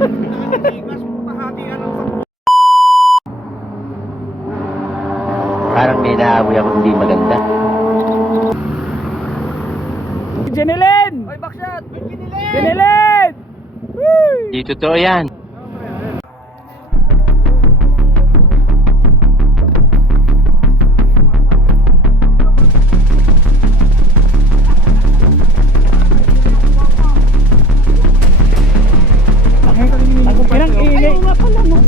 Parang may naamoy ako hindi maganda. Jenilyn! Oy, backshot! Jenilyn! Di totoo yan. Inang ingay.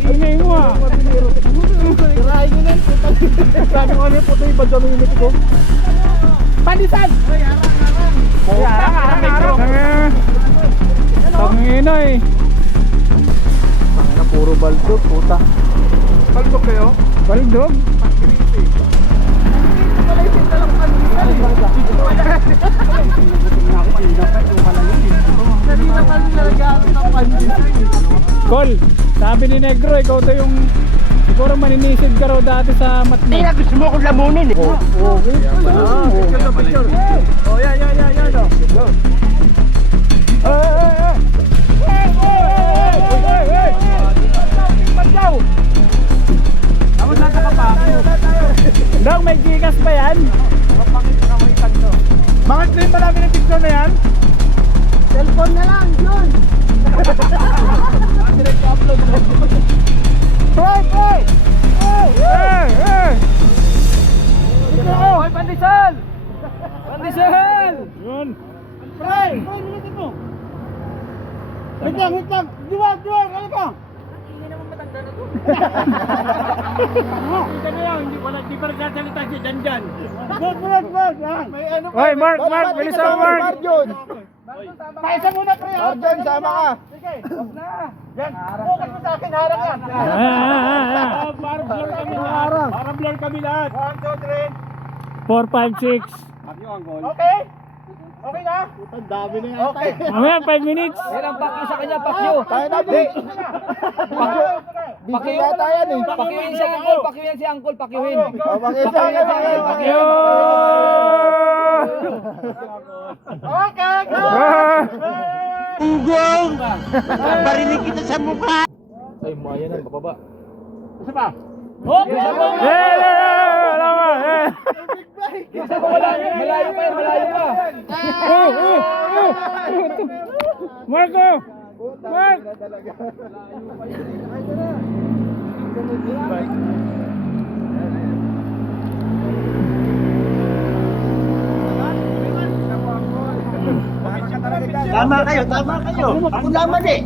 Ingay mo ah. Tirahin nyo na yung putang. Sabi ko ano yung puto yung badya ng unit ko. Panisan! Arang! Tangina eh. Tangina, puro baldog, puta. Baldog kayo? Baldog? Col, sabi ni Negro, ikaw daw yung siguro maninisid ka raw dati sa matno. Hindi na gusto mo akong lamunin eh. Picture. Oh, yan. Ako na nakapako. Dong, may gigas pa yan? Mga claim ba namin yung picture na yan? Cellphone na lang, yun! Direct upload. Hey! Oy, Pandesal! Pandesal! Yun. Pre! Wait lang! Diwad! Ano ka? Hindi naman matanda na to. Hindi pa nagsasalita si Janjan. Wag! May ano pa? Oy, Mark, bilisan mo, Mark. Arjun! Paisa muna, pre! Arjun, sama ka! Sige, wag na! Yan! Focus mo sa akin, harap yan! Para blur kami lahat. Para blur kami lahat. 1, 2, 4, 5, 6. 3. Okay? Okay na? Putang dami na yan. Okay. Mamaya, 5 minutes. Yan ang pakyo sa kanya, pakyo! Tayo na, di! Video yata yan eh. Pakyuhin si Uncle, pakyuhin si Uncle, pakyuhin! Pakita Yo! Okay, go! Ugong! Barinig kita sa mukha! Ay, maya na, bababa. Isa pa? Malayo pa yan, malayo pa! Marco! Mark! Tama kayo! Ako naman eh!